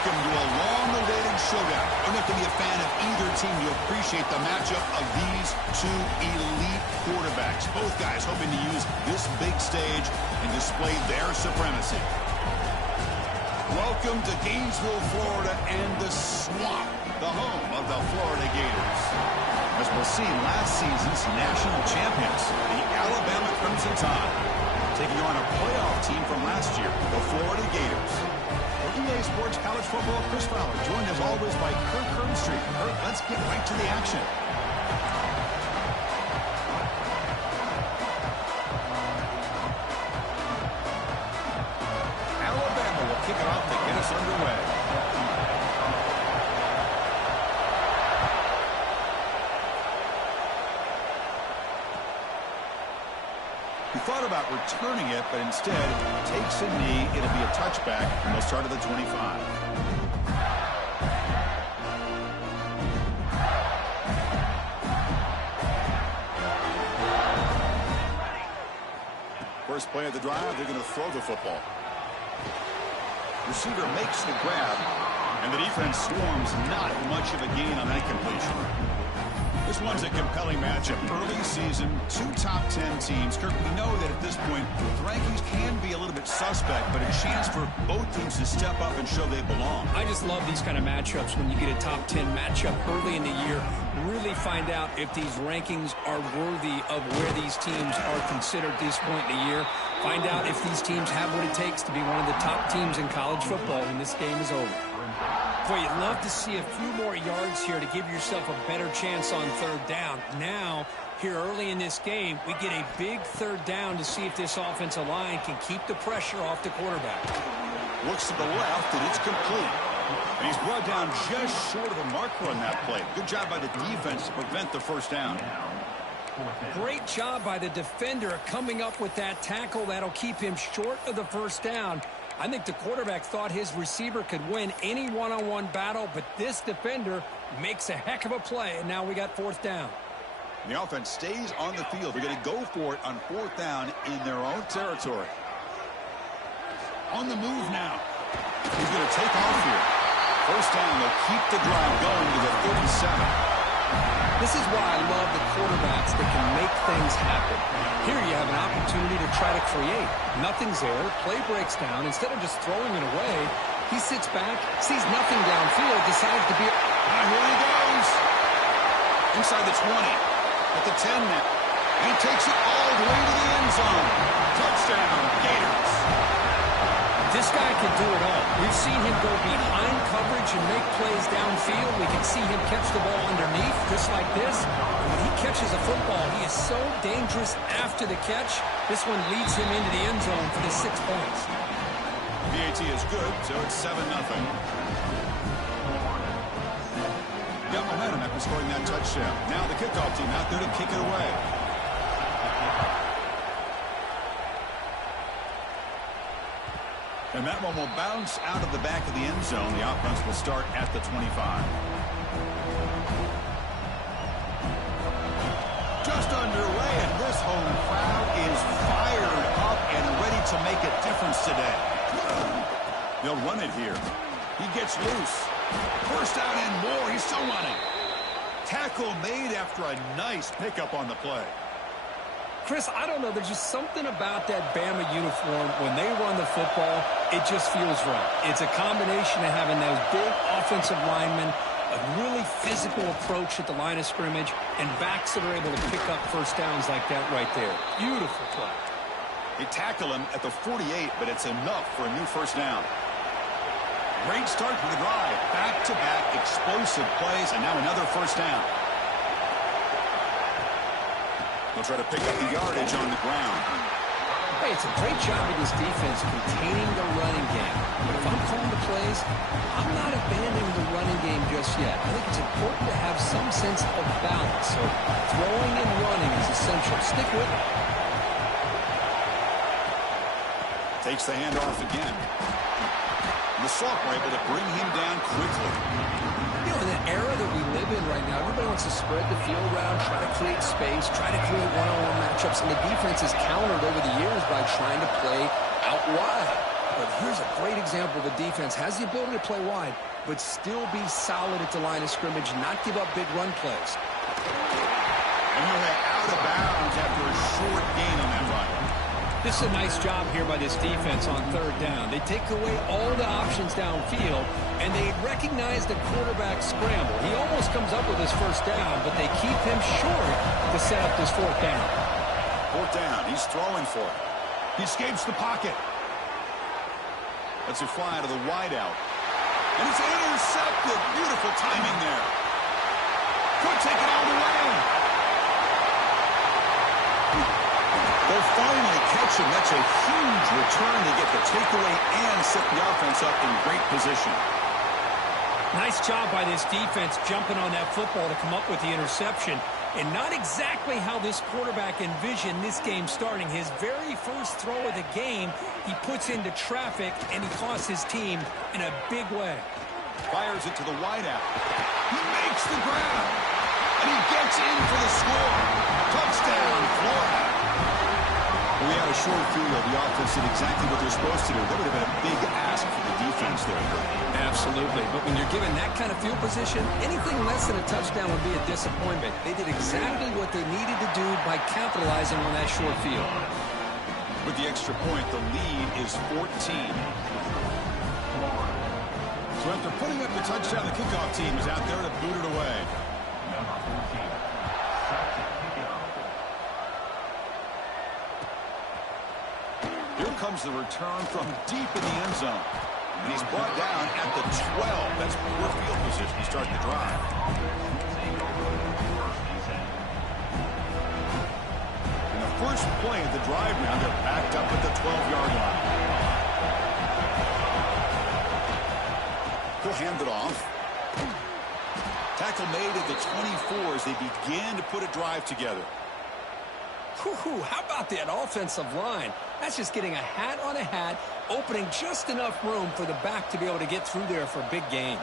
Welcome to a long-awaited showdown. You don't have to be a fan of either team to appreciate the matchup of these two elite quarterbacks. Both guys hoping to use this big stage and display their supremacy. Welcome to Gainesville, Florida, and the Swamp, the home of the Florida Gators. As we'll see, last season's national champions, the Alabama Crimson Tide, taking on a playoff team from last year, the Florida Gators. For EA Sports College Football, Chris Fowler, joined as always by Kirk Herbstreit. Kirk, let's get right to the action. Alabama will kick it off to get us underway. He thought about returning it, but instead takes a knee. It'll be a touchback, and they'll start at the 25. First play of the drive, they're going to throw the football. Receiver makes the grab, and the defense swarms. Not much of a gain on that completion. This one's a compelling matchup. Early season, two top 10 teams. Kirk, we know that at this point, the rankings can be a little bit suspect, but a chance for both teams to step up and show they belong. I just love these kind of matchups when you get a top 10 matchup early in the year. Really find out if these rankings are worthy of where these teams are considered at this point in the year. Find out if these teams have what it takes to be one of the top teams in college football when this game is over. Boy, you'd love to see a few more yards here to give yourself a better chance on third down. Now, here early in this game, we get a big third down to see if this offensive line can keep the pressure off the quarterback. Looks to the left, and it's complete. And he's brought down just short of the marker on that play. Good job by the defense to prevent the first down. Great job by the defender coming up with that tackle. That'll keep him short of the first down. I think the quarterback thought his receiver could win any one-on-one battle, but this defender makes a heck of a play, and now we got fourth down. The offense stays on the field. They're going to go for it on fourth down in their own territory. On the move now. He's going to take off here. First down, they'll keep the drive going to the 37. This is why I love the quarterbacks that can make things happen. Here you have an opportunity to try to create. Nothing's there. Play breaks down. Instead of just throwing it away, he sits back, sees nothing downfield, decides to be... And here he goes. Inside the 20. At the 10 now. He takes it all the way to the end zone. Touchdown, Gators. This guy can do it all. We've seen him go behind coverage and make plays downfield. We can see him catch the ball underneath, just like this. And when he catches a football, he is so dangerous after the catch. This one leads him into the end zone for the 6 points. PAT is good, so it's 7-0. Got momentum after scoring that touchdown. Now the kickoff team out there to kick it away. And that one will bounce out of the back of the end zone. The offense will start at the 25. Just underway, and this home crowd is fired up and ready to make a difference today. They'll run it here. He gets loose. First down and more. He's still running. Tackle made after a nice pickup on the play. Chris, I don't know. There's just something about that Bama uniform. When they run the football, it just feels right. It's a combination of having those big offensive linemen, a really physical approach at the line of scrimmage, and backs that are able to pick up first downs like that right there. Beautiful play. They tackle him at the 48, but it's enough for a new first down. Great start for the drive. Back-to-back explosive plays, and now another first down. They'll try to pick up the yardage on the ground. Hey, it's a great job of this defense containing the running game. But if I'm calling the plays, I'm not abandoning the running game just yet. I think it's important to have some sense of balance. So throwing and running is essential. Stick with it. Takes the handoff again. The sophomore able to bring him down quickly. You know, in the era that we live in right now, everybody wants to spread the field around, try to create space, try to create one-on-one matchups, and the defense is countered over the years by trying to play out wide. But here's a great example. The defense has the ability to play wide, but still be solid at the line of scrimmage, not give up big run plays. And he'll head out of bounds after a short gain on that run. This is a nice job here by this defense on third down. They take away all the options downfield, and they recognize the quarterback scramble. He almost comes up with his first down, but they keep him short to set up this fourth down. Fourth down, he's throwing for it. He escapes the pocket. Lets it fly to the wideout. And it's intercepted. Beautiful timing there. Could take it all the way. They'll finally catch him. That's a huge return to get the takeaway and set the offense up in great position. Nice job by this defense jumping on that football to come up with the interception. And not exactly how this quarterback envisioned this game starting. His very first throw of the game, he puts into traffic, and he costs his team in a big way. Fires it to the wideout. He makes the grab. And he gets in for the score. Touchdown, Florida. We had a short field. The offense did exactly what they're supposed to do. That would have been a big ask for the defense there. Absolutely. But when you're given that kind of field position, anything less than a touchdown would be a disappointment. They did exactly what they needed to do by capitalizing on that short field. With the extra point, the lead is 14. So after putting up the touchdown, the kickoff team is out there to boot it away. Here comes the return from deep in the end zone. And he's brought down at the 12. That's poor field position to start the drive. And the first play of the drive now, they're backed up at the 12-yard line. He'll hand it off. Tackle made at the 24 as they begin to put a drive together. Whew, how about that offensive line? That's just getting a hat on a hat, opening just enough room for the back to be able to get through there for a big gain.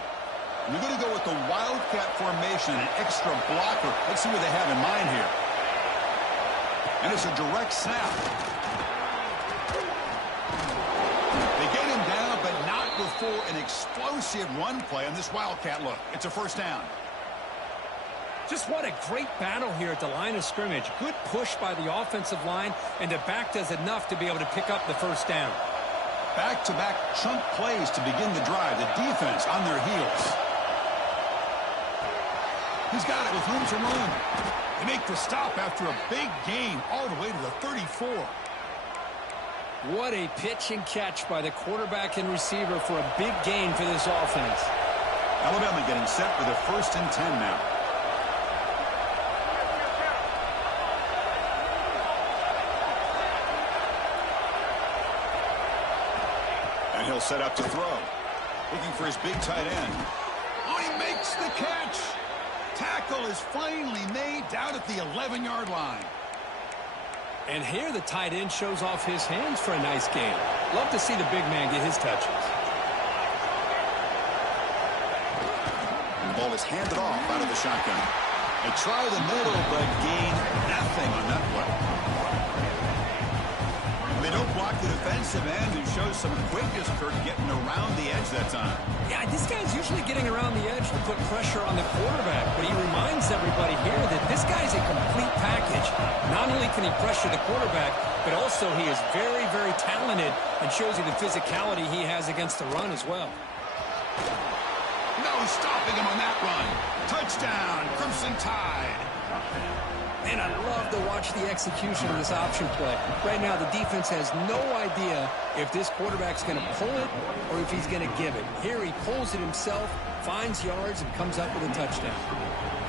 We're going to go with the wildcat formation, an extra blocker. Let's see what they have in mind here. And it's a direct snap. They get him down, but not before an explosive run play on this wildcat look. It's a first down. Just what a great battle here at the line of scrimmage. Good push by the offensive line, and the back does enough to be able to pick up the first down. Back-to-back chunk plays to begin the drive. The defense on their heels. He's got it with room to run. They make the stop after a big gain all the way to the 34. What a pitch and catch by the quarterback and receiver for a big gain for this offense. Alabama getting set for the 1st and 10 now. And he'll set up to throw. Looking for his big tight end. Oh, he makes the catch. Tackle is finally made down at the 11-yard line. And here the tight end shows off his hands for a nice gain. Love to see the big man get his touches. And the ball is handed off out of the shotgun. They try the middle, but gain nothing on that play. And they don't block the defensive end, who shows some quickness, Kirk, getting around the edge that time. Yeah, this guy's usually getting around the edge to put pressure on the quarterback, but he reminds everybody here that this guy's a complete package. Not only can he pressure the quarterback, but also he is very, very talented and shows you the physicality he has against the run as well. No stopping him on that run. Touchdown, Crimson Tide. And I love to watch the execution of this option play. Right now, the defense has no idea if this quarterback's going to pull it or if he's going to give it. Here he pulls it himself, finds yards, and comes up with a touchdown.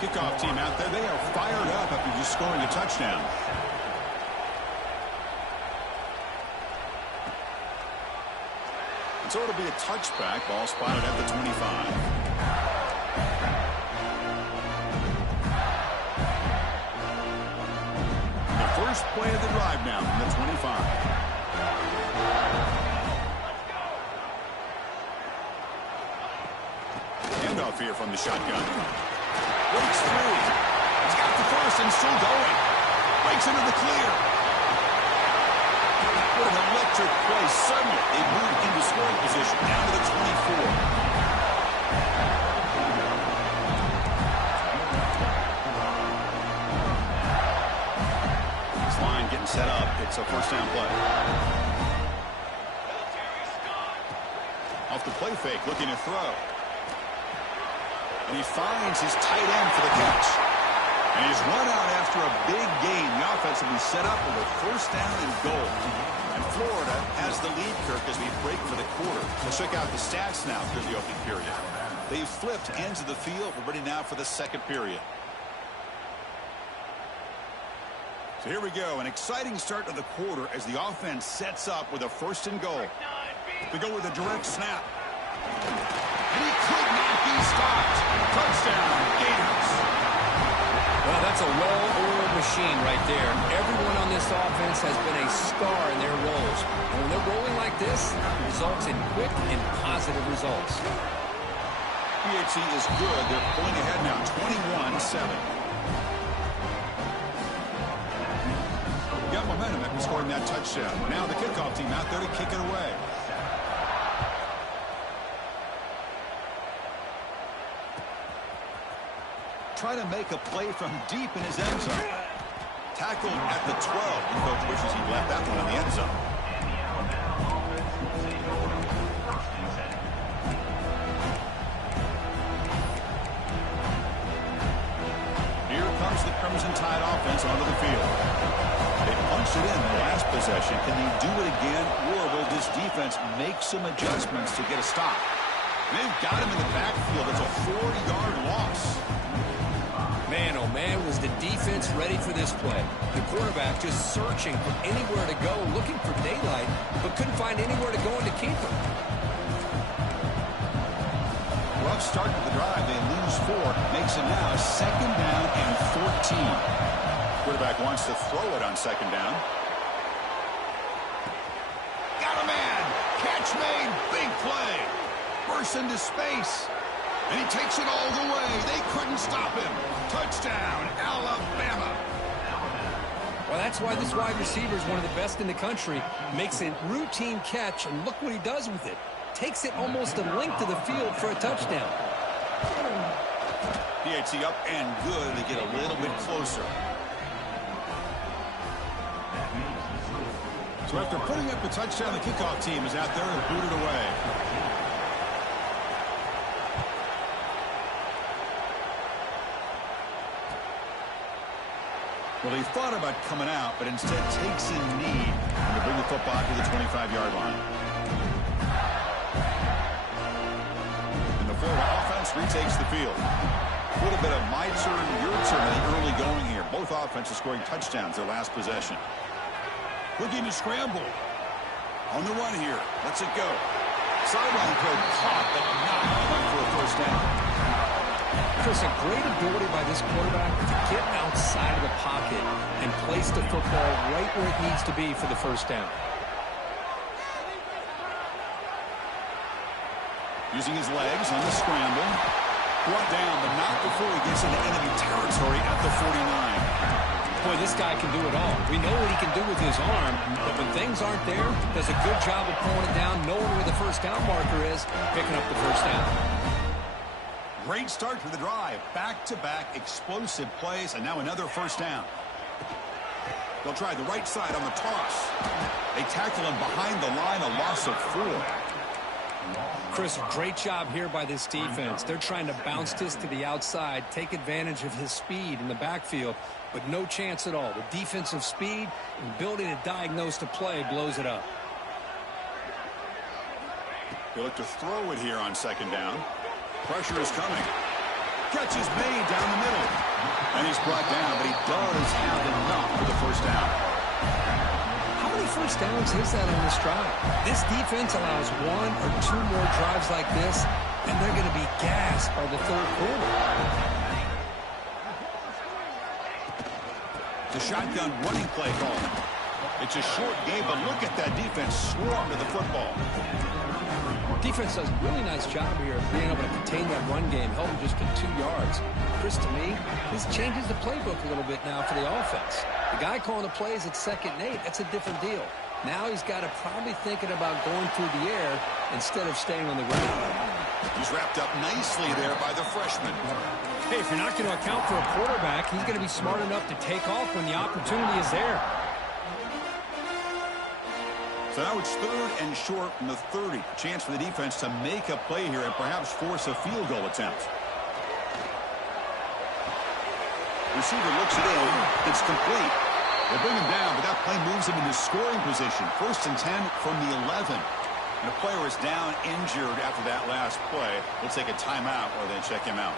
Kickoff team out there, they are fired up after just scoring a touchdown. And so it'll be a touchback, ball spotted at the 25. First play of the drive now from the 25. Handoff here from the shotgun. Breaks through. He's got the first and still going. Breaks into the clear. What an electric play, suddenly they move into scoring position down to the 24. Set up. It's a first down play. Off the play fake, looking to throw. And he finds his tight end for the catch. And he's run out after a big gain. The offense will be set up with a first down and goal. And Florida has the lead, Kirk, as we break for the quarter. Let's check out the stats now through the opening period. They've flipped ends of the field. We're ready now for the second period. So here we go, an exciting start to the quarter as the offense sets up with a first and goal. They go with a direct snap. And he could not be stopped. Touchdown, Gators. Well, that's a well-oiled machine right there. Everyone on this offense has been a star in their roles. And when they're rolling like this, it results in quick and positive results. PHC is good. They're pulling ahead now, 21-7. Got momentum after scoring that touchdown. Now the kickoff team out there to kick it away. Trying to make a play from deep in his end zone. Tackled at the 12. The coach wishes he left that one in the end zone. Here comes the Crimson Tide offense onto the field. They punched it in the last possession. Can they do it again, or will this defense make some adjustments to get a stop? They've got him in the backfield. It's a 40-yard loss. Man, oh man, was the defense ready for this play. The quarterback just searching for anywhere to go, looking for daylight, but couldn't find anywhere to go in to keep him. Rough start to the drive. They lose 4. Makes it now a second down and 14. Quarterback wants to throw it on second down. Got a man. Catch made. Big play. Bursts into space. And he takes it all the way. They couldn't stop him. Touchdown, Alabama. Well, that's why this wide receiver is one of the best in the country. Makes a routine catch, and look what he does with it. Takes it almost a length of the field for a touchdown. PHC up and good. They get a little bit closer. So after putting up the touchdown, the kickoff team is out there and booted away. Well, he thought about coming out, but instead takes in knee to bring the football to the 25-yard line. And the Florida offense retakes the field. A little bit of my turn, your turn in the early going here. Both offenses scoring touchdowns their last possession. Looking to scramble. On the run here. Lets it go. Sideline throw caught, but not enough for a first down. Chris, a great ability by this quarterback to get outside of the pocket and place the football right where it needs to be for the first down. Using his legs on the scramble. Brought down, but not before he gets into enemy territory at the 49. Boy, this guy can do it all. We know what he can do with his arm, but when things aren't there, does a good job of pulling it down, knowing where the first down marker is, picking up the first down. Great start to the drive. Back-to-back explosive plays, and now another first down. They'll try the right side on the toss. They tackle him behind the line, a loss of 4. Chris, great job here by this defense. They're trying to bounce this to the outside, take advantage of his speed in the backfield, but no chance at all. The defensive speed and ability to diagnose the play blows it up. They look to throw it here on second down. Pressure is coming. Catch is made down the middle. And he's brought down, but he does have enough for the first down. How many first downs is that on this drive? This defense allows 1 or 2 more drives like this, and they're going to be gassed by the third quarter. The shotgun running play call. It's a short game, but look at that defense swarm to the football. Defense does a really nice job here of being able to contain that run game, held him just to 2 yards. Chris, to me, this changes the playbook a little bit now for the offense. The guy calling the plays at 2nd and 8, that's a different deal. Now he's got to probably thinking about going through the air instead of staying on the ground. He's wrapped up nicely there by the freshman. Hey, if you're not going to account for a quarterback, he's going to be smart enough to take off when the opportunity is there. So now it's 3rd and short from the 30. Chance for the defense to make a play here and perhaps force a field goal attempt. Receiver looks it in. It's complete. They bring him down, but that play moves him into scoring position. 1st and 10 from the 11. And a player is down injured after that last play. We'll take a timeout or then check him out.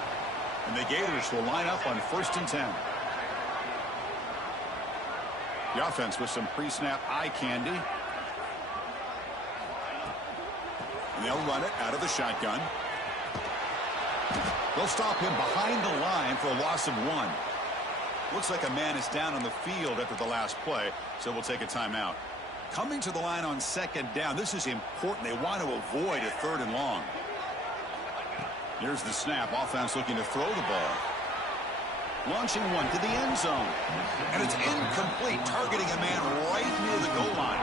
And the Gators will line up on 1st and 10. The offense with some pre-snap eye candy. And they'll run it out of the shotgun. They'll stop him behind the line for a loss of 1. Looks like a man is down on the field after the last play, so we'll take a timeout. Coming to the line on 2nd down. This is important. They want to avoid a 3rd and long. Here's the snap. Offense looking to throw the ball. Launching one to the end zone. And it's incomplete, targeting a man right near the goal line.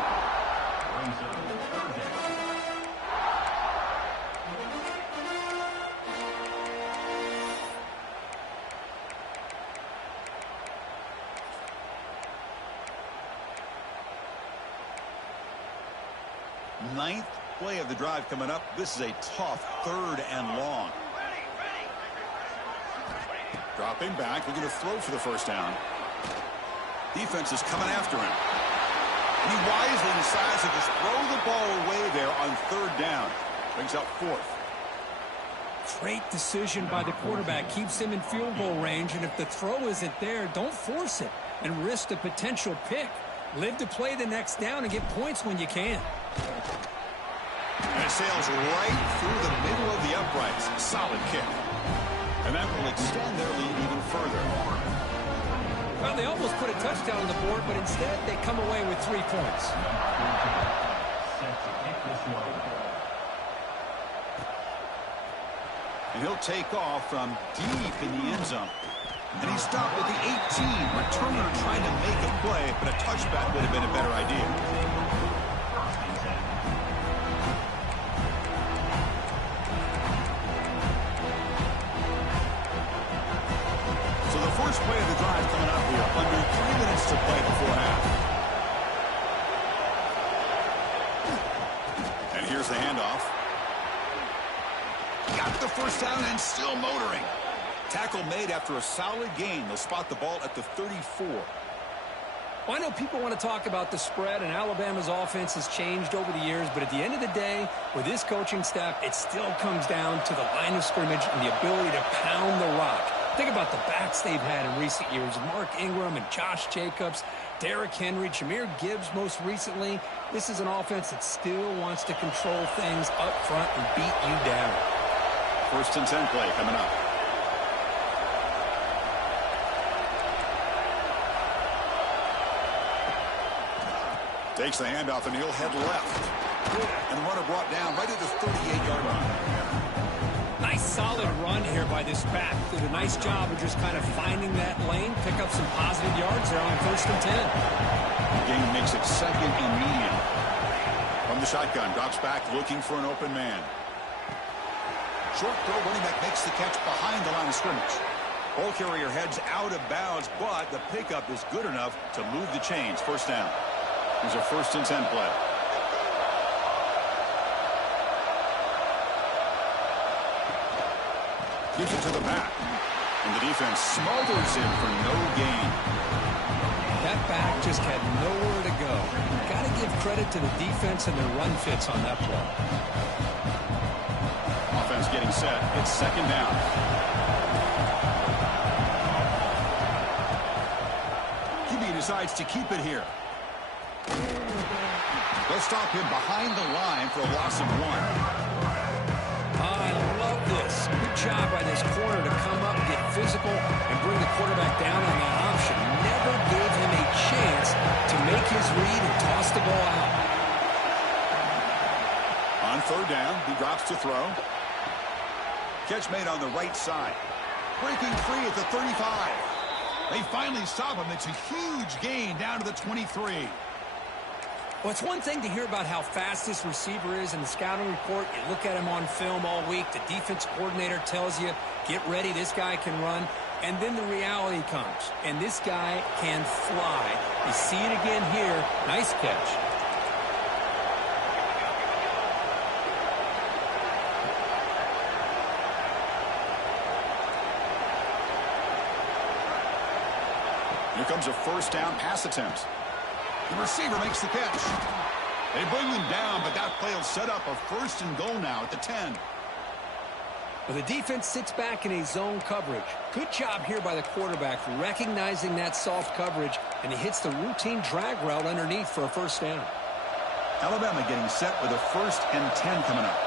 Ninth play of the drive coming up. This is a tough 3rd and long. Dropping back, looking to throw for the 1st down. Defense is coming after him. He wisely decides to just throw the ball away there on 3rd down. Brings up 4th. Great decision by the quarterback. Keeps him in field goal range, and if the throw isn't there, don't force it and risk a potential pick. Live to play the next down and get points when you can. And it sails right through the middle of the uprights. Solid kick. And that will extend their lead even further. Well, they almost put a touchdown on the board, but instead they come away with 3 points. And he'll take off from deep in the end zone. And he stopped at the 18. Returner trying to make a play, but a touchback would have been a better idea. So the first play of the drive coming up here. Under 3 minutes to play before half. And here's the handoff. Got the 1st down and still motoring. Tackle made after a solid gain. They'll spot the ball at the 34. Well, I know people want to talk about the spread, and Alabama's offense has changed over the years, but at the end of the day, with this coaching staff, it still comes down to the line of scrimmage and the ability to pound the rock. Think about the backs they've had in recent years. Mark Ingram and Josh Jacobs, Derrick Henry, Jahmyr Gibbs most recently. This is an offense that still wants to control things up front and beat you down. 1st and 10 play coming up. Takes the handoff and he'll head left. And the runner brought down right at the 38-yard line. Nice solid run here by this back. Did a nice job of just kind of finding that lane, pick up some positive yards there on 1st and 10. The game makes it 2nd and medium. From the shotgun, drops back looking for an open man. Short throw, running back makes the catch behind the line of scrimmage. Ball carrier heads out of bounds, but the pickup is good enough to move the chains. 1st down. Here's a 1st and 10 play. Gives it to the back. And the defense smothers him for no gain. That back just had nowhere to go. Got to give credit to the defense and their run fits on that play. Offense getting set. It's 2nd down. QB decides to keep it here. They'll stop him behind the line for a loss of 1. I love this. Good job by this corner to come up, get physical, and bring the quarterback down on that option. Never gave him a chance to make his read and toss the ball out. On 3rd down, he drops to throw. Catch made on the right side. Breaking free at the 35. They finally stop him. It's a huge gain down to the 23. Well, it's one thing to hear about how fast this receiver is in the scouting report. You look at him on film all week. The defense coordinator tells you, get ready, this guy can run. And then the reality comes, and this guy can fly. You see it again here. Nice catch. Here comes a first down pass attempt. The receiver makes the catch. They bring him down, but that play will set up a first and goal now at the 10. Well, the defense sits back in a zone coverage. Good job here by the quarterback recognizing that soft coverage, and he hits the routine drag route underneath for a first down. Alabama getting set with a first and 10 coming up.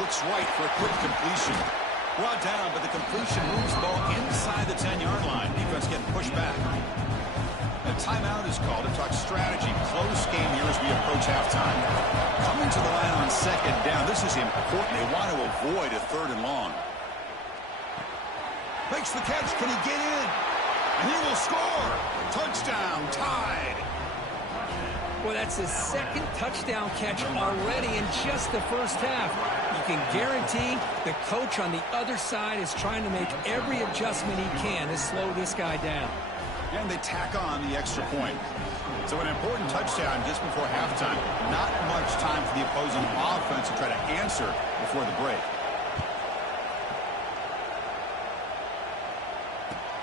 Looks right for a quick completion. Brought down, but the completion moves the ball inside the 10-yard line. Defense getting pushed back. A timeout is called to talk strategy. Close game here as we approach halftime. Coming to the line on second down. This is important. They want to avoid a third and long. Makes the catch. Can he get in? And he will score. Touchdown. Tied. Well, that's his second touchdown catch already in just the first half. You can guarantee the coach on the other side is trying to make every adjustment he can to slow this guy down. And they tack on the extra point. So an important touchdown just before halftime. Not much time for the opposing offense to try to answer before the break.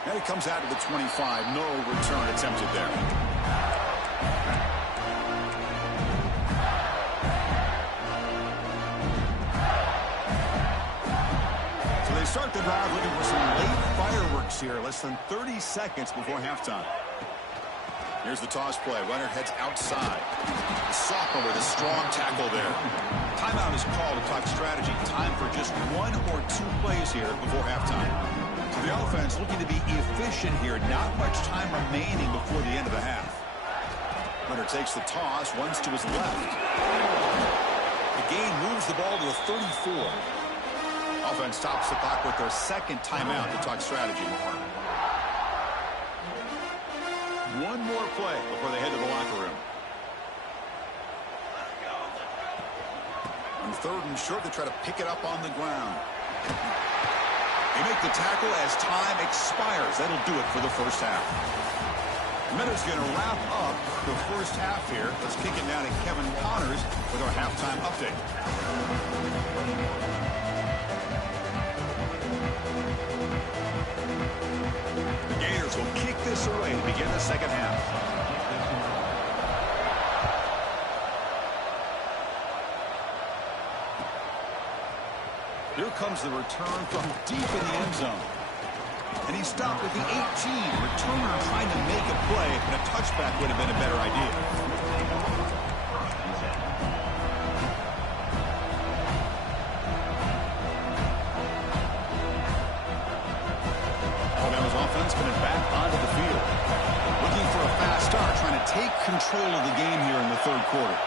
And it comes out to the 25. No return attempted there. Start the drive looking for some late fireworks here. Less than 30 seconds before halftime. Here's the toss play. Runner heads outside. The sophomore with a strong tackle there. Timeout is called to talk strategy. Time for just one or two plays here before halftime. So the offense looking to be efficient here. Not much time remaining before the end of the half. Runner takes the toss, runs to his left. The gain moves the ball to the 34. Offense stops the clock with their second timeout to talk strategy. One more play before they head to the locker room. On third and short, they try to pick it up on the ground. They make the tackle as time expires. That'll do it for the first half. Meadows going to wrap up the first half here. Let's kick it down to Kevin Connors with our halftime update. The Gators will kick this away to begin the second half. Here comes the return from deep in the end zone. And he stopped at the 18. Returner trying to make a play, and a touchback would have been a better idea. Alabama's offense coming back onto the field. Looking for a fast start, trying to take control of the game here in the third quarter.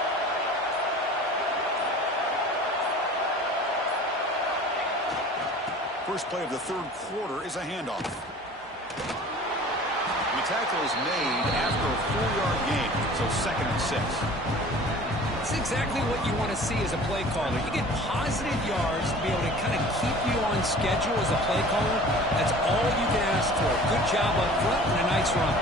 First play of the third quarter is a handoff. The tackle is made after a 4-yard gain, so 2nd and 6. It's exactly what you want to see as a play caller. You get positive yards to be able to kind of keep you on schedule as a play caller. That's all you can ask for. Good job up front and a nice run.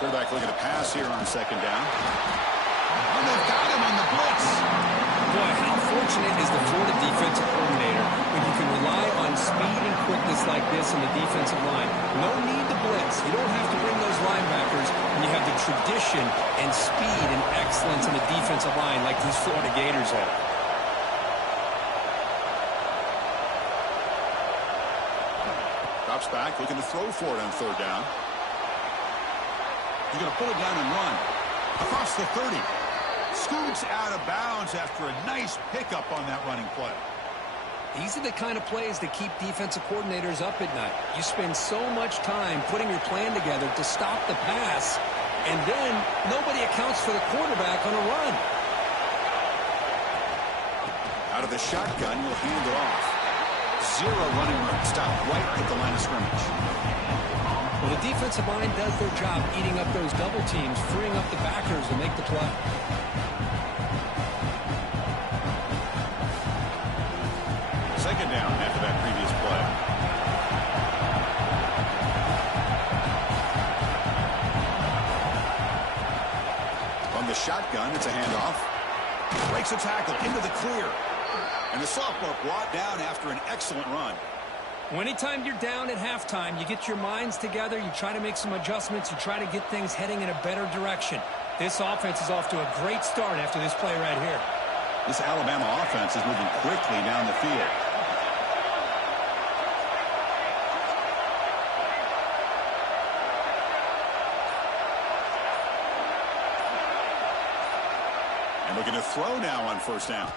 Quarterback looking to pass here on second down. And they've got him on the blitz. Boy, how fortunate is the Florida defensive coordinator when you can rely on speed and quickness like this in the defensive line. No need to blitz. You don't have to bring those linebackers when you have the tradition and speed and excellence in the defensive line like these Florida Gators have. Drops back, looking to throw for it on third down. He's going to pull it down and run. Across the 30. Scoots out of bounds after a nice pickup on that running play. These are the kind of plays that keep defensive coordinators up at night. You spend so much time putting your plan together to stop the pass, and then nobody accounts for the quarterback on a run. Out of the shotgun, you'll hand it off. Zero running room. Stop right at the line of scrimmage. Well, the defensive line does their job eating up those double teams, freeing up the backers to make the play. Second down after that previous play. On the shotgun, it's a handoff. Breaks a tackle into the clear. And the sophomore brought down after an excellent run. Well, anytime you're down at halftime, you get your minds together, you try to make some adjustments, you try to get things heading in a better direction. This offense is off to a great start after this play right here. This Alabama offense is moving quickly down the field. And looking to throw now on first down.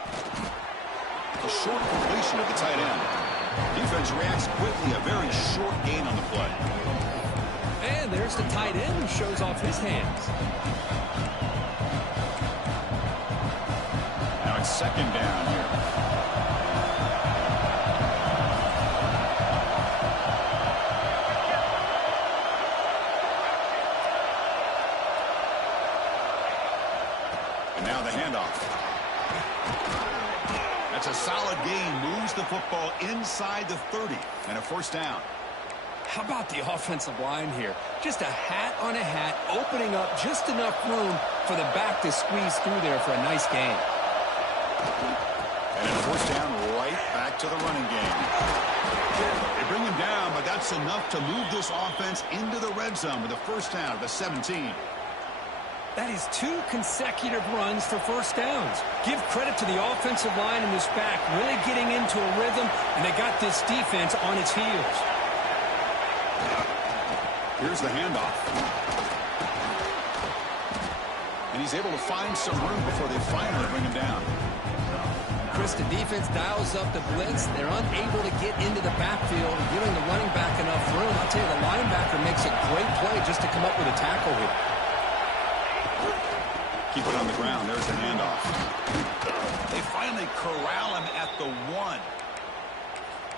A short completion of the tight end. Defense reacts quickly, a very short gain on the play. And there's the tight end who shows off his hands. Now it's second down here. And now the handoff. That's a solid gain. Moves the football inside the 30 and a first down. How about the offensive line here? Just a hat on a hat, opening up just enough room for the back to squeeze through there for a nice gain. And a first down right back to the running game. They bring him down, but that's enough to move this offense into the red zone with a first down at the 17. That is 2 consecutive runs for first downs. Give credit to the offensive line in this back, really getting into a rhythm, and they got this defense on its heels. Here's the handoff. And he's able to find some room before they finally bring him down. Chris, the defense dials up the blitz. They're unable to get into the backfield, giving the running back enough room. I'll tell you, the linebacker makes a great play just to come up with a tackle here. Keep it on the ground. There's the handoff. They finally corral him at the 1.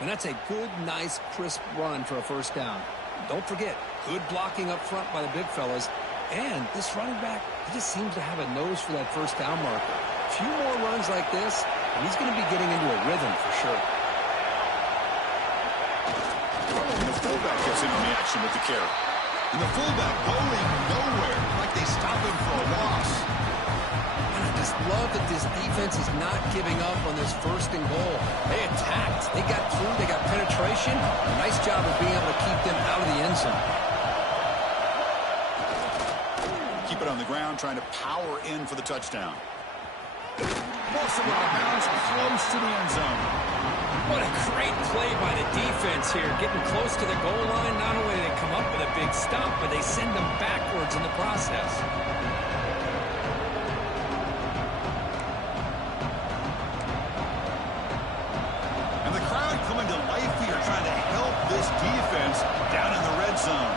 And that's a good, nice, crisp run for a first down. Don't forget, good blocking up front by the big fellas. And this running back, he just seems to have a nose for that first down marker. A few more runs like this, and he's going to be getting into a rhythm for sure. And the fullback gets in on the action with the carry. And the fullback going nowhere, like they stop him for a loss. And I just love that this defense is not giving up on this first and goal. They attacked. They got through. They got penetration. A nice job of being able to keep them out of the end zone. Keep it on the ground, trying to power in for the touchdown. Most of it out of bounds, close to the end zone. What a great play by the defense here. Getting close to the goal line, not only do they come up with a big stop, but they send them backwards in the process. And the crowd coming to life here, trying to help this defense down in the red zone.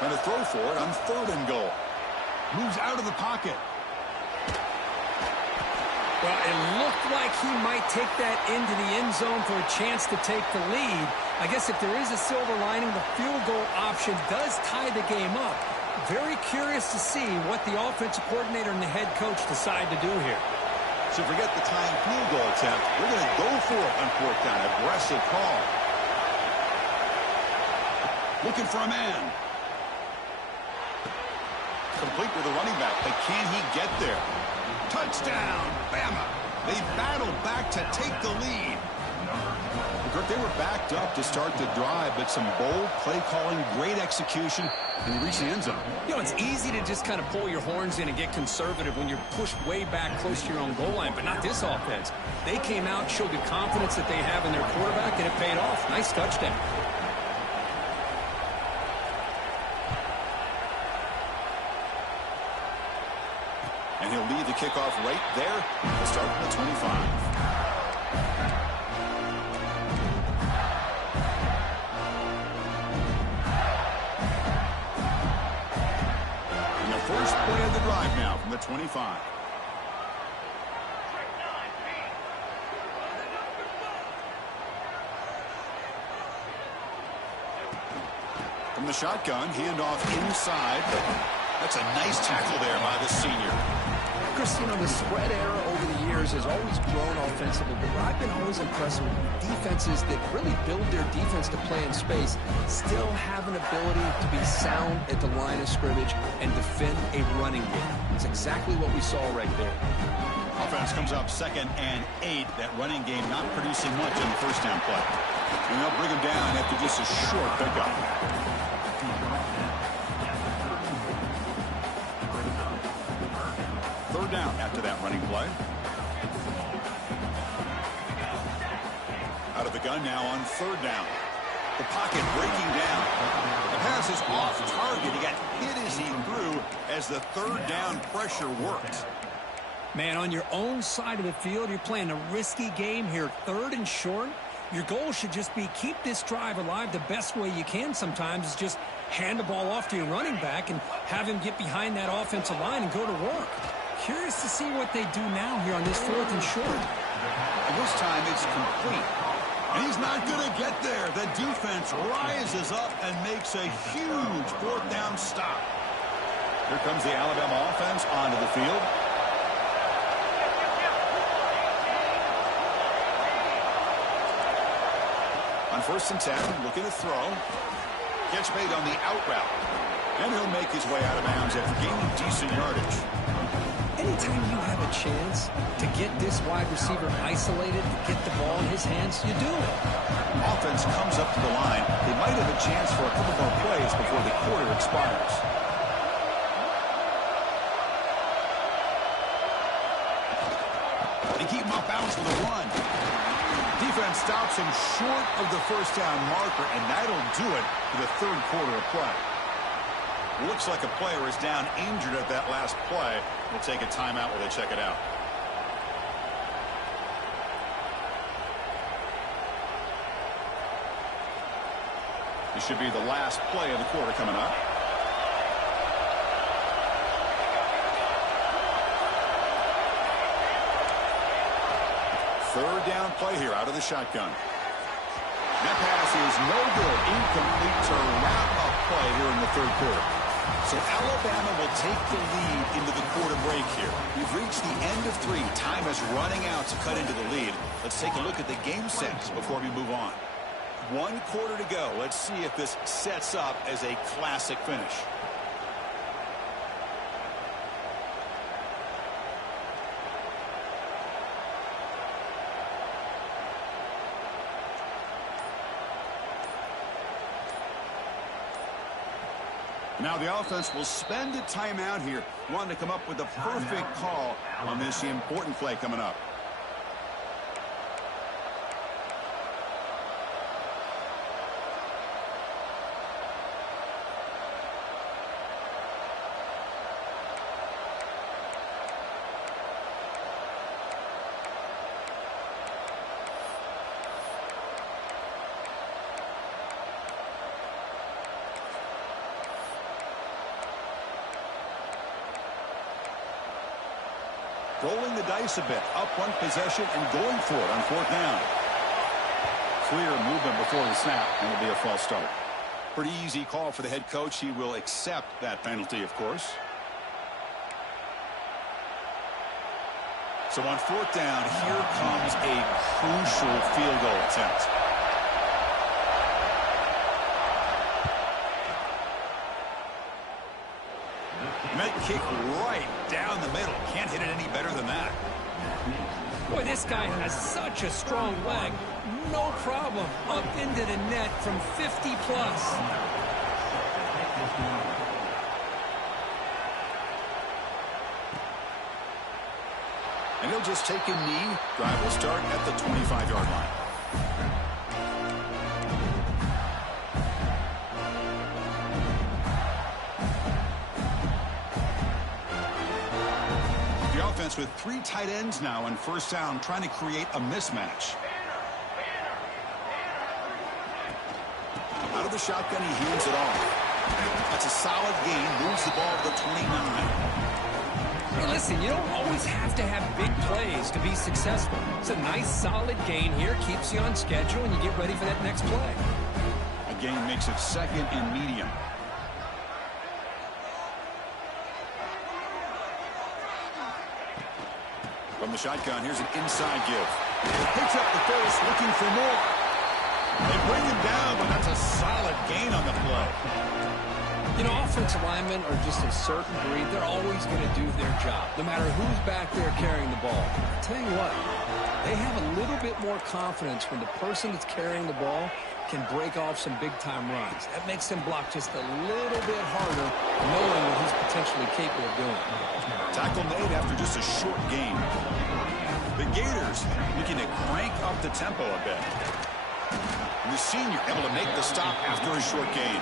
And a throw for it on third and goal. Moves out of the pocket. Well, it looked like he might take that into the end zone for a chance to take the lead. I guess if there is a silver lining, the field goal option does tie the game up. Very curious to see what the offensive coordinator and the head coach decide to do here. So forget the tying field goal attempt. We're going to go for it on fourth down. Aggressive call. Looking for a man. Complete with the running back, but can he get there? Touchdown, Bama. They battle back to take the lead. Kirk, they were backed up to start the drive, but some bold play calling, great execution, and they reached the end zone. You know, it's easy to just kind of pull your horns in and get conservative when you're pushed way back close to your own goal line, but not this offense. They came out, showed the confidence that they have in their quarterback, and it paid off. Nice touchdown. And he'll will lead the kickoff right there. We'll start from the 25. And the first play of the drive now from the 25. From the shotgun, handoff inside. That's a nice tackle there by the senior. Chris, you know, the spread era over the years has always grown offensively, but I've been always impressed with defenses that really build their defense to play in space, still have an ability to be sound at the line of scrimmage and defend a running game. It's exactly what we saw right there. Offense comes up 2nd and 8. That running game not producing much in the first down play. And they'll bring him down after just a short pickup. Third down after that running play. Out of the gun now on 3rd down. The pocket breaking down. The pass is off target. He got hit as he threw as the 3rd down pressure worked. Man, on your own side of the field, you're playing a risky game here. 3rd and short. Your goal should just be keep this drive alive the best way you can sometimes is just hand the ball off to your running back and have him get behind that offensive line and go to work. Curious to see what they do now here on this 4th and short. And this time it's complete. And he's not going to get there. The defense rises up and makes a huge 4th down stop. Here comes the Alabama offense onto the field. On 1st and 10, looking to throw. Catch made on the out route. And he'll make his way out of bounds after gaining decent yardage. Anytime you have a chance to get this wide receiver isolated, to get the ball in his hands, you do it. Offense comes up to the line. They might have a chance for a couple more plays before the quarter expires. They keep him off bounds with a run. Defense stops him short of the 1st down marker, and that'll do it for the 3rd quarter of play. Looks like a player is down injured at that last play. We'll take a timeout while they check it out. This should be the last play of the quarter coming up. Third down play here out of the shotgun. That pass is no good. Incomplete to wrap up play here in the 3rd quarter. So Alabama will take the lead into the quarter break here. We've reached the end of 3. Time is running out to cut into the lead. Let's take a look at the game sets before we move on. 1 quarter to go. Let's see if this sets up as a classic finish. Now the offense will spend a timeout here, wanting to come up with the perfect call on this important play coming up. Rolling the dice a bit, up 1 possession and going for it on 4th down. Clear movement before the snap, and it'll be a false start. Pretty easy call for the head coach. He will accept that penalty, of course. So on 4th down, here comes a crucial field goal attempt. Met kick right down the middle. Can't hit it any better than that. Boy, this guy has such a strong leg. No problem. Up into the net from 50 plus. And he'll just take a knee. Drive will start at the 25-yard line. offense with 3 tight ends now on first down, trying to create a mismatch. Out of the shotgun, he hands it off. That's a solid gain, moves the ball to the 29. Hey, listen, you don't always have to have big plays to be successful. It's a nice, solid gain here, keeps you on schedule, and you get ready for that next play. A gain makes it second and medium. From the shotgun, here's an inside give. Picks up the first, looking for more. They bring him down, but that's a solid gain on the play. You know, offensive linemen are just a certain breed. They're always going to do their job, no matter who's back there carrying the ball. I'll tell you what, they have a little bit more confidence when the person that's carrying the ball can break off some big-time runs. That makes them block just a little bit harder, knowing what he's potentially capable of doing. Tackle made after just a short gain. The Gators looking to crank up the tempo a bit. And the senior able to make the stop after a short gain.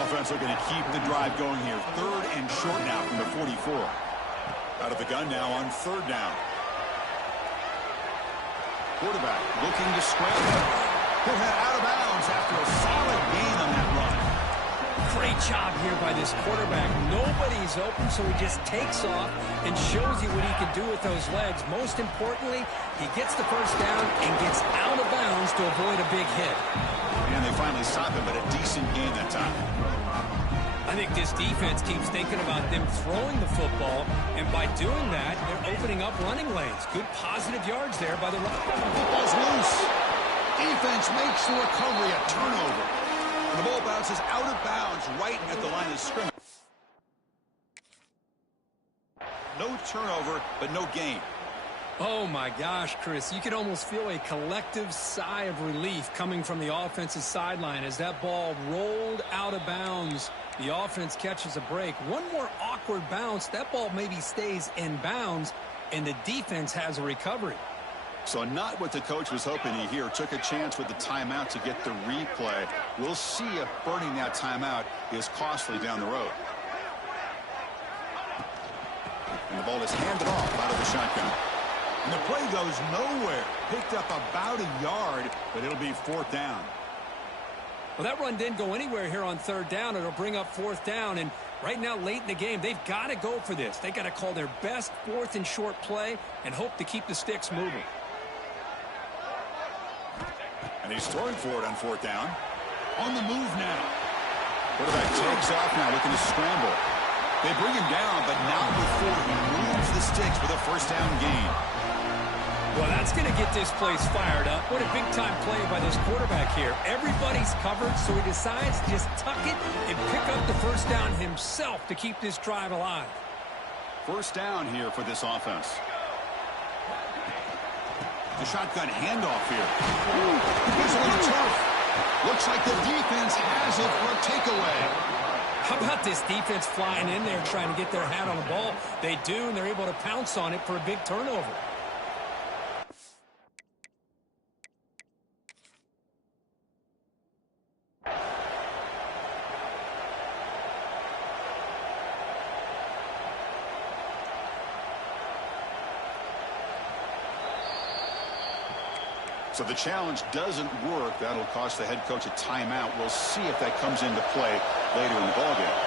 Offense looking to keep the drive going here. 3rd and short now from the 44. Out of the gun now on 3rd down. Quarterback looking to scramble. Put that out of bounds after a solid gain on that run. Great job here by this quarterback. Nobody's open, so he just takes off and shows you what he can do with those legs. Most importantly, he gets the first down and gets out of bounds to avoid a big hit. And they finally stop him, but a decent gain that time. I think this defense keeps thinking about them throwing the football, and by doing that, they're opening up running lanes. Good positive yards there by the run. Football's loose. Defense makes the recovery a turnover. And the ball bounces out of bounds right at the line of scrimmage. No turnover, but no gain. Oh, my gosh, Chris. You could almost feel a collective sigh of relief coming from the offensive sideline as that ball rolled out of bounds. The offense catches a break. One more awkward bounce. That ball maybe stays in bounds, and the defense has a recovery. So not what the coach was hoping to hear. Took a chance with the timeout to get the replay. We'll see if burning that timeout is costly down the road. And the ball is handed off out of the shotgun. And the play goes nowhere. Picked up about a yard, but it'll be 4th down. Well, that run didn't go anywhere here on 3rd down. It'll bring up 4th down. And right now, late in the game, they've got to go for this. They've got to call their best 4th and short play and hope to keep the sticks moving. And he's throwing for it on 4th down. On the move now. Quarterback takes off now, looking to scramble. They bring him down, but not before he moves the sticks with a first down gain. Well, that's going to get this place fired up. What a big-time play by this quarterback here. Everybody's covered, so he decides to just tuck it and pick up the first down himself to keep this drive alive. First down here for this offense. The shotgun handoff here. He's on the turf. Looks like the defense has it for a takeaway. How about this defense flying in there trying to get their hat on the ball? They do, and they're able to pounce on it for a big turnover. So the challenge doesn't work. That'll cost the head coach a timeout. We'll see if that comes into play later in the ballgame.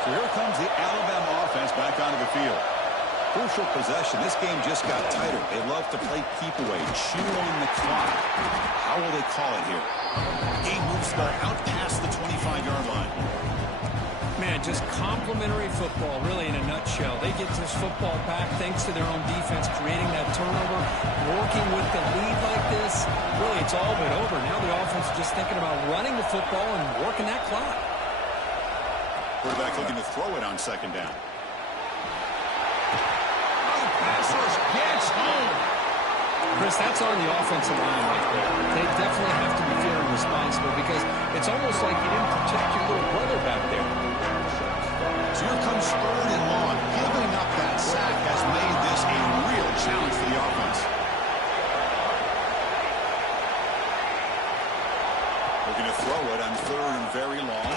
So here comes the Alabama offense back onto the field. Crucial possession. This game just got tighter. They love to play keep away, chew on the clock. How will they call it here? Game moves the ball out past the 25-yard line. Man, just complimentary football, really, in a nutshell. They get this football back thanks to their own defense, creating that turnover, working with the lead like this. Really, it's all but over. Now the offense is just thinking about running the football and working that clock. Quarterback looking to throw it on 2nd down. Passers gets home. Chris, that's on the offensive line right there. They definitely have to be feeling responsible because it's almost like you didn't protect your little brother back there. So here comes 3rd and long. Giving up that sack has made this a real challenge for the offense. Looking to throw it on 3rd and very long.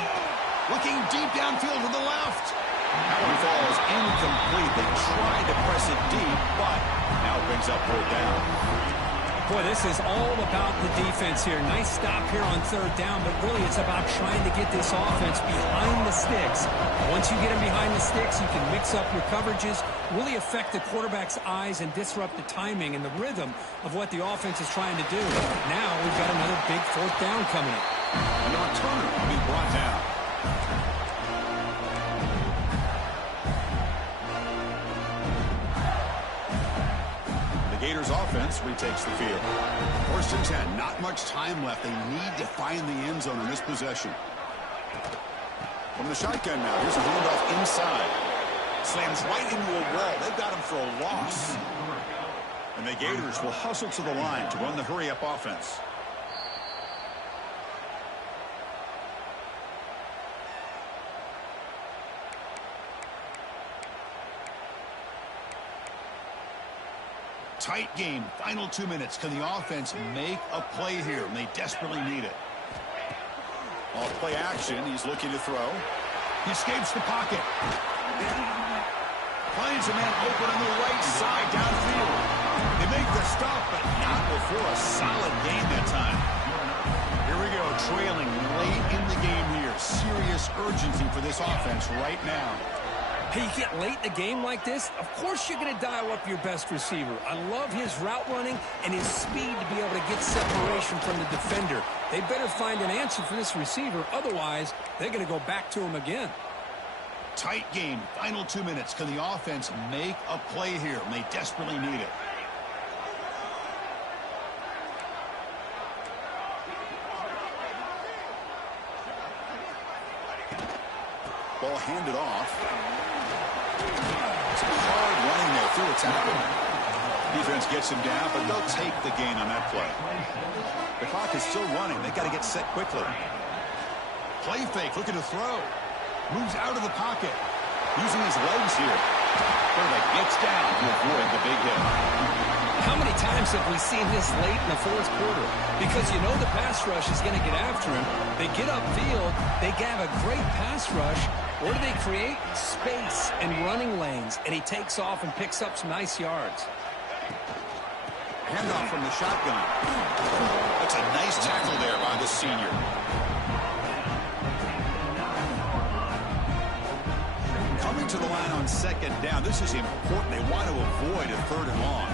Looking deep downfield to the left. That one falls incomplete. They tried to press it deep, but now it brings up 4th down. Boy, this is all about the defense here. Nice stop here on 3rd down, but really it's about trying to get this offense behind the sticks. Once you get them behind the sticks, you can mix up your coverages, really affect the quarterback's eyes and disrupt the timing and the rhythm of what the offense is trying to do. Now we've got another big 4th down coming up. And our returner will be brought down. Gators offense retakes the field. 1st and 10. Not much time left. They need to find the end zone in this possession. From the shotgun now. Here's a handoff inside. Slams right into a wall. They've got him for a loss. And the Gators will hustle to the line to run the hurry-up offense. Tight game. Final 2 minutes. Can the offense make a play here? And they desperately need it. Off play action. He's looking to throw. He escapes the pocket. Finds a man open on the right side downfield. They make the stop, but not before a solid gain that time. Here we go. Trailing late in the game here. Serious urgency for this offense right now. Hey, you get late in a game like this, of course you're going to dial up your best receiver. I love his route running and his speed to be able to get separation from the defender. They better find an answer for this receiver. Otherwise, they're going to go back to him again. Tight game. Final 2 minutes. Can the offense make a play here? And they desperately need it. Ball handed off. Some hard running there through a tackle. Defense gets him down, but they'll take the gain on that play. The clock is still running. They've got to get set quickly. Play fake, looking to throw. Moves out of the pocket. Using his legs here. Quarterback gets down to avoid the big hit. How many times have we seen this late in the 4th quarter? Because you know the pass rush is going to get after him. They get upfield. They have a great pass rush. What do they create? Space and running lanes. And he takes off and picks up some nice yards. Handoff from the shotgun. That's a nice tackle there by the senior. Coming to the line on 2nd down. This is important. They want to avoid a 3rd and long.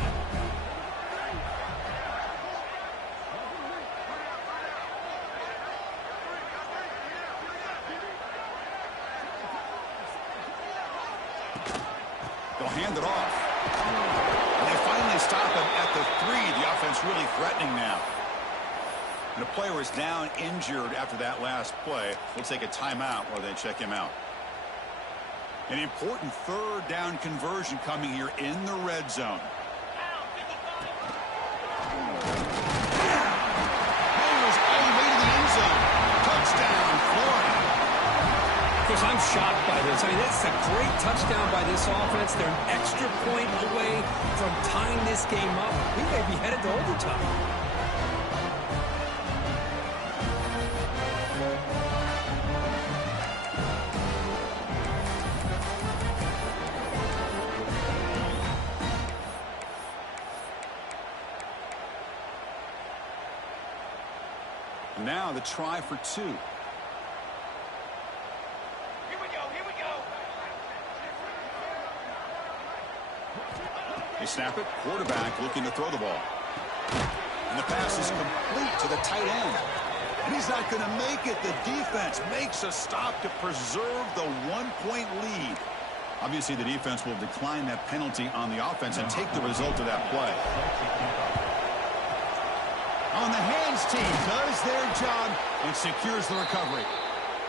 They'll hand it off. And they finally stop him at the 3. The offense really threatening now. And the player is down injured after that last play. We'll take a timeout while they check him out. An important 3rd down conversion coming here in the red zone. Goes all the way to the end zone. Touchdown, Florida. Of course, I'm shocked by this. I mean, it's a great touchdown by this offense. They're an extra point away from tying this game up. We may be headed to overtime. Now the try for 2. They snap it. Quarterback looking to throw the ball. And the pass is complete to the tight end. And he's not going to make it. The defense makes a stop to preserve the 1-point lead. Obviously, the defense will decline that penalty on the offense and take the result of that play. On the hands team does their job and secures the recovery.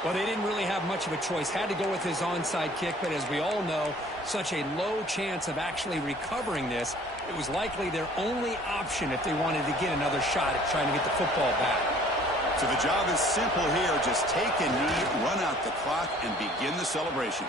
Well, they didn't really have much of a choice. Had to go with his onside kick, but as we all know, such a low chance of actually recovering this. It was likely their only option if they wanted to get another shot at trying to get the football back. So the job is simple here. Just take a knee, run out the clock, and begin the celebration.